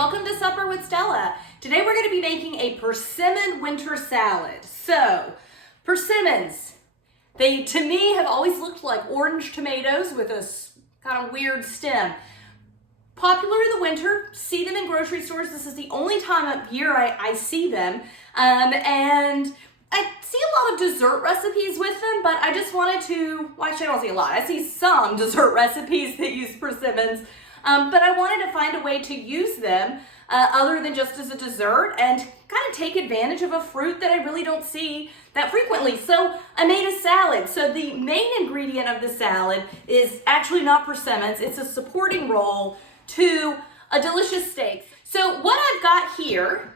welcome to Supper with Stella. Today we're going to be making a persimmon winter salad. So, persimmons, they to me have always looked like orange tomatoes with a kind of weird stem. Popular in the winter, see them in grocery stores. This is the only time of year I see them. And I see a lot of dessert recipes with them, but I just wanted to, well, actually I don't see a lot. I see some dessert recipes that use persimmons, but I wanted to find a way to use them other than just as a dessert and kind of take advantage of a fruit that I really don't see that frequently. So I made a salad. So the main ingredient of the salad is actually not persimmons. It's a supporting role to a delicious steak. So what I've got here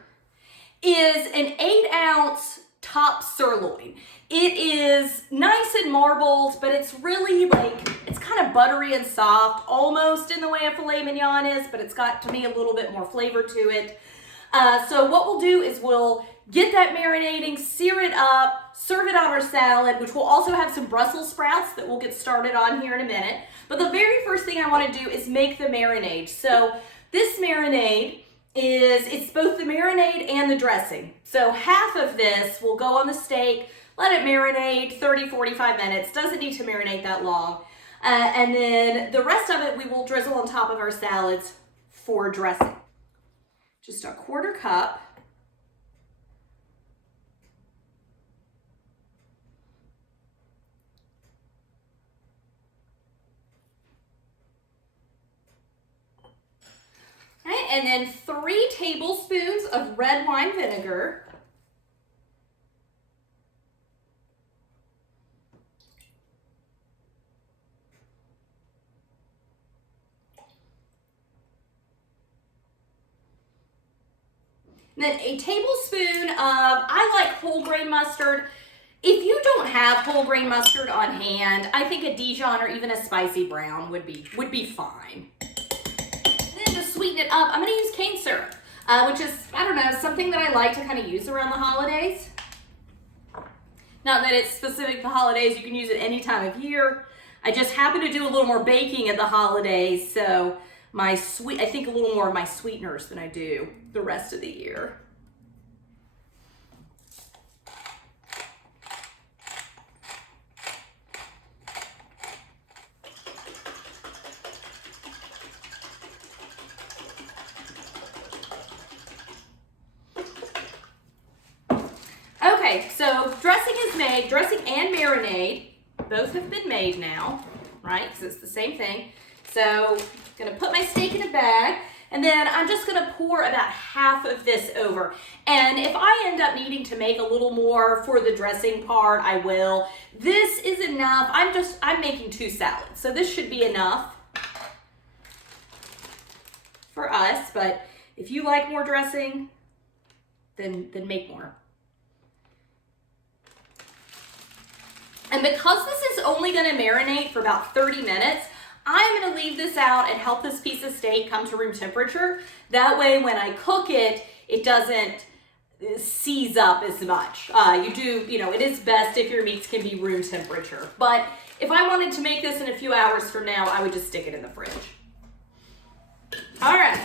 is an 8-ounce top sirloin. It is nice and marbled, but it's really it's kind of buttery and soft, almost in the way a filet mignon is, but it's got, to me, a little bit more flavor to it. So what we'll do is we'll get that marinating, sear it up, serve it on our salad, which will also have some Brussels sprouts that we'll get started on here in a minute. But the very first thing I want to do is make the marinade. So this marinade it's both the marinade and the dressing. So half of this will go on the steak, let it marinate 30-45 minutes. Doesn't need to marinate that long. And then the rest of it we will drizzle on top of our salads for dressing. Just a 1/4 cup. Right, and then 3 tablespoons of red wine vinegar. And then a tablespoon of, I like whole grain mustard. If you don't have whole grain mustard on hand, I think a Dijon or even a spicy brown would be fine. To sweeten it up, I'm going to use cane syrup, which is, I don't know, something that I like to kind of use around the holidays. Not that it's specific to the holidays, you can use it any time of year. I just happen to do a little more baking at the holidays, so I think a little more of my sweeteners than I do the rest of the year. Okay, so dressing is made. Dressing and marinade, both have been made now, right? Because it's the same thing. So I'm going to put my steak in a bag, and then I'm just going to pour about half of this over. And if I end up needing to make a little more for the dressing part, I will. This is enough. I'm making 2 salads, so this should be enough for us. But if you like more dressing, then make more. And because this is only going to marinate for about 30 minutes, I'm going to leave this out and help this piece of steak come to room temperature. That way, when I cook it, it doesn't seize up as much. It is best if your meats can be room temperature. But if I wanted to make this in a few hours from now, I would just stick it in the fridge. All right.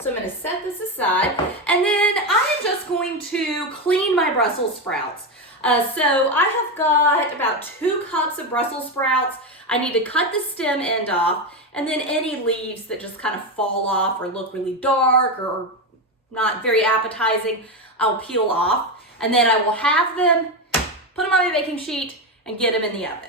So I'm going to set this aside, and then I'm just going to clean my Brussels sprouts. So I have got about 2 cups of Brussels sprouts. I need to cut the stem end off, and then any leaves that just kind of fall off or look really dark or not very appetizing, I'll peel off. And then I will have them, put them on my baking sheet, and get them in the oven.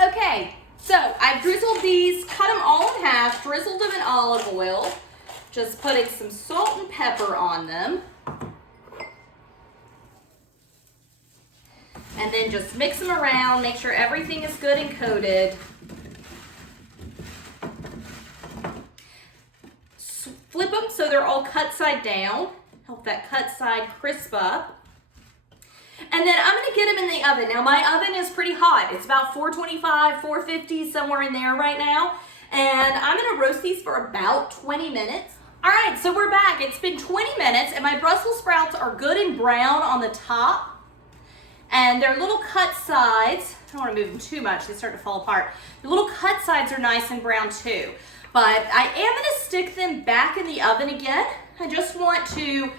Okay, so I've drizzled these, cut them all in half, drizzled them in olive oil, just putting some salt and pepper on them. And then just mix them around, make sure everything is good and coated. Flip them so they're all cut side down. Help that cut side crisp up. And then I'm gonna get them in the oven. Now my oven is pretty hot. It's about 425, 450, somewhere in there right now. And I'm gonna roast these for about 20 minutes. All right, so we're back. It's been 20 minutes and my Brussels sprouts are good and brown on the top. And their little cut sides, I don't wanna move them too much, they start to fall apart. The little cut sides are nice and brown too. But I am gonna stick them back in the oven again. I just want to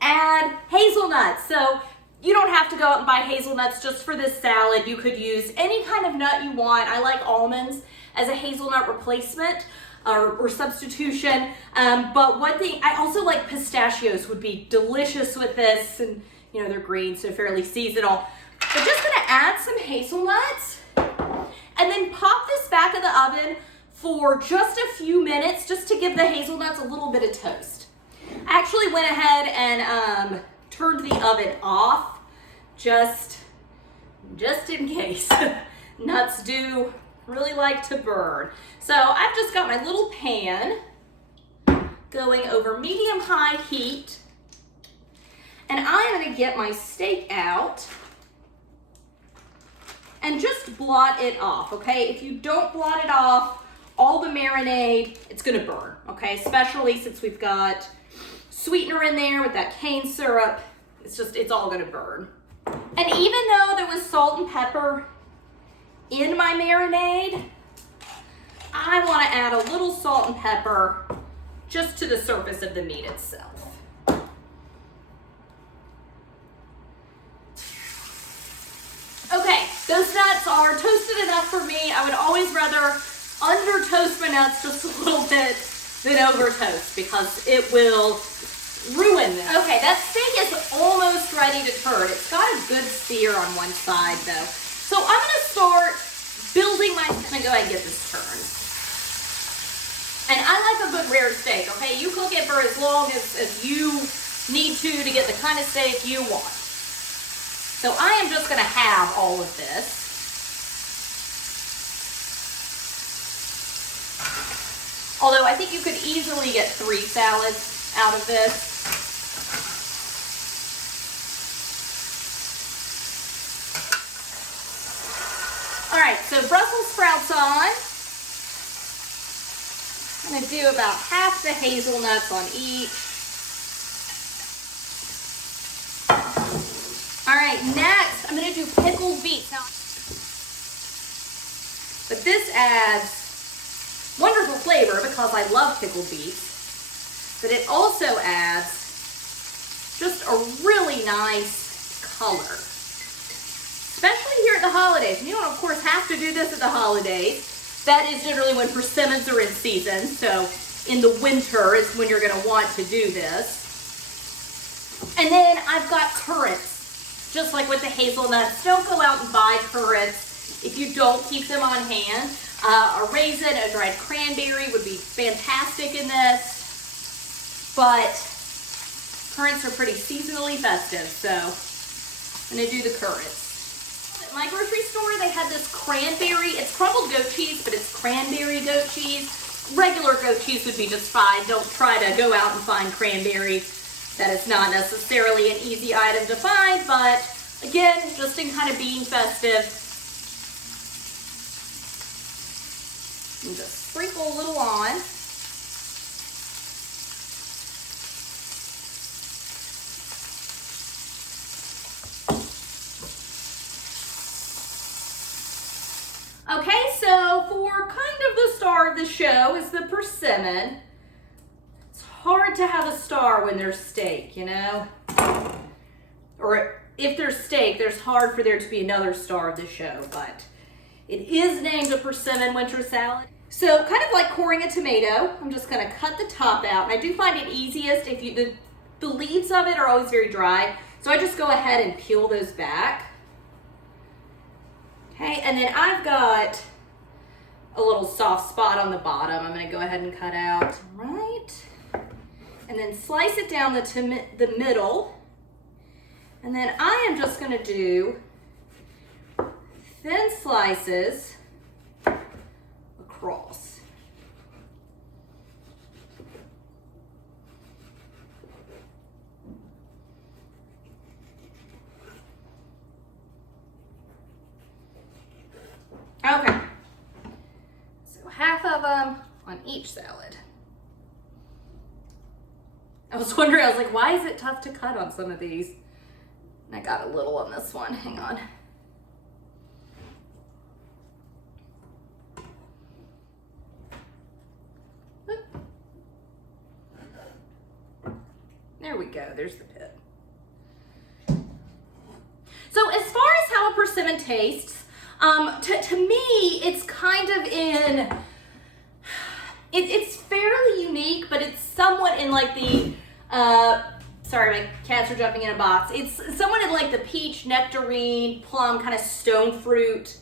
add hazelnuts. So you don't have to go out and buy hazelnuts just for this salad. You could use any kind of nut you want. I like almonds as a hazelnut replacement or substitution. But one thing, I also like pistachios would be delicious with this, and you know, they're green, so fairly seasonal. We're just gonna add some hazelnuts and then pop this back in the oven for just a few minutes, just to give the hazelnuts a little bit of toast. I actually went ahead and turned the oven off just in case. Nuts do really like to burn. So I've just got my little pan going over medium-high heat, and I'm gonna get my steak out and just blot it off, okay? If you don't blot it off, all the marinade, it's gonna burn, okay? Especially since we've got sweetener in there with that cane syrup, it's all gonna burn. And even though there was salt and pepper in my marinade, I wanna add a little salt and pepper just to the surface of the meat itself. Okay, those nuts are toasted enough for me. I would always rather under toast my nuts just a little bit than over toast because it will ruin them. Okay, that steak is almost ready to turn. It's got a good sear on one side though. So I'm gonna start building I'm gonna go ahead and get this turned. And I like a good rare steak, okay? You cook it for as long as you need to get the kind of steak you want. So I am just gonna have all of this. Although I think you could easily get 3 salads out of this. All right, so Brussels sprouts on. I'm gonna do about half the hazelnuts on each. All right, next I'm gonna do pickled beets. Now, but this adds wonderful flavor because I love pickled beets, but it also adds just a really nice color, especially here at the holidays. And you don't, of course, have to do this at the holidays. That is generally when persimmons are in season, so in the winter is when you're gonna want to do this. And then I've got currants, just like with the hazelnuts. Don't go out and buy currants if you don't keep them on hand. A raisin, a dried cranberry would be fantastic in this, but currants are pretty seasonally festive, so I'm gonna do the currants. At my grocery store, they had this cranberry, it's crumbled goat cheese, but it's cranberry goat cheese. Regular goat cheese would be just fine. Don't try to go out and find cranberry. That is not necessarily an easy item to find, but again, just in kind of being festive, and just sprinkle a little on. Okay, so for kind of the star of the show is the persimmon. It's hard to have a star when there's steak, you know? Or if there's steak, there's hard for there to be another star of the show, but it is named a persimmon winter salad. So kind of like coring a tomato, I'm just gonna cut the top out. And I do find it easiest if the leaves of it are always very dry. So I just go ahead and peel those back. Okay, and then I've got a little soft spot on the bottom. I'm gonna go ahead and cut out, right? And then slice it down the middle. And then I am just gonna do thin slices across. on each salad. I was wondering, I was like, why is it tough to cut on some of these? And I got a little on this one, hang on. There we go, there's the pit. So as far as how a persimmon tastes, to me, it's kind of in, it's fairly unique, but it's somewhat in like the, sorry, my cats are jumping in a box. It's somewhat in like the peach, nectarine, plum, kind of stone fruit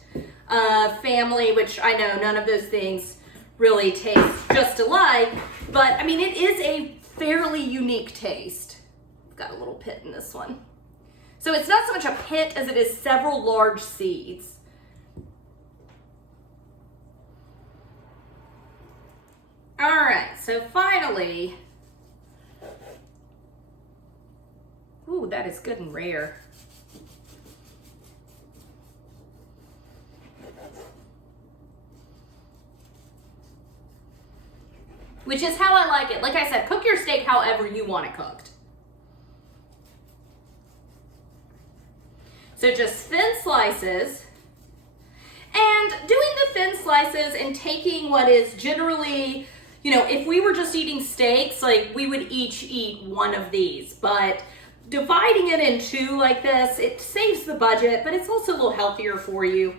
family, which I know none of those things really taste just alike, but I mean, it is a fairly unique taste. I've got a little pit in this one. So it's not so much a pit as it is several large seeds. All right, so finally, ooh, that is good and rare. Which is how I like it. Like I said, cook your steak however you want it cooked. So just thin slices, and doing the thin slices and taking what is generally, you know, if we were just eating steaks, like we would each eat one of these, but dividing it in two like this, it saves the budget, but it's also a little healthier for you.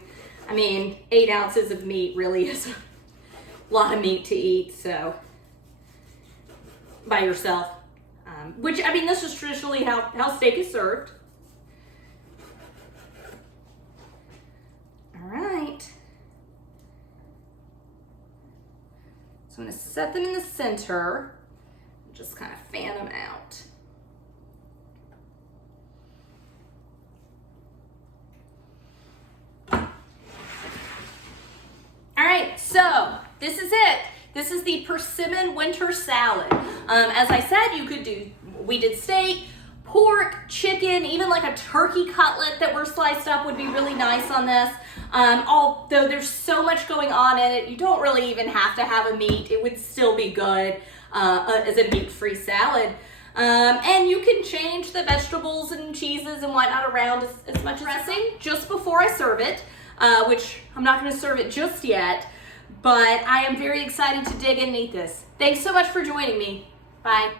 I mean, 8 ounces of meat really is a lot of meat to eat, so by yourself, which, I mean, this is traditionally how steak is served. All right. So I'm going to set them in the center, and just kind of fan them out. All right, so this is it. This is the persimmon winter salad. As I said, you could do, we did steak, pork, chicken, even like a turkey cutlet that were sliced up would be really nice on this. Although there's so much going on in it, you don't really even have to have a meat. It would still be good as a meat-free salad. And you can change the vegetables and cheeses and whatnot around as much as dressing just before I serve it, which I'm not going to serve it just yet, but I am very excited to dig in and eat this. Thanks so much for joining me. Bye.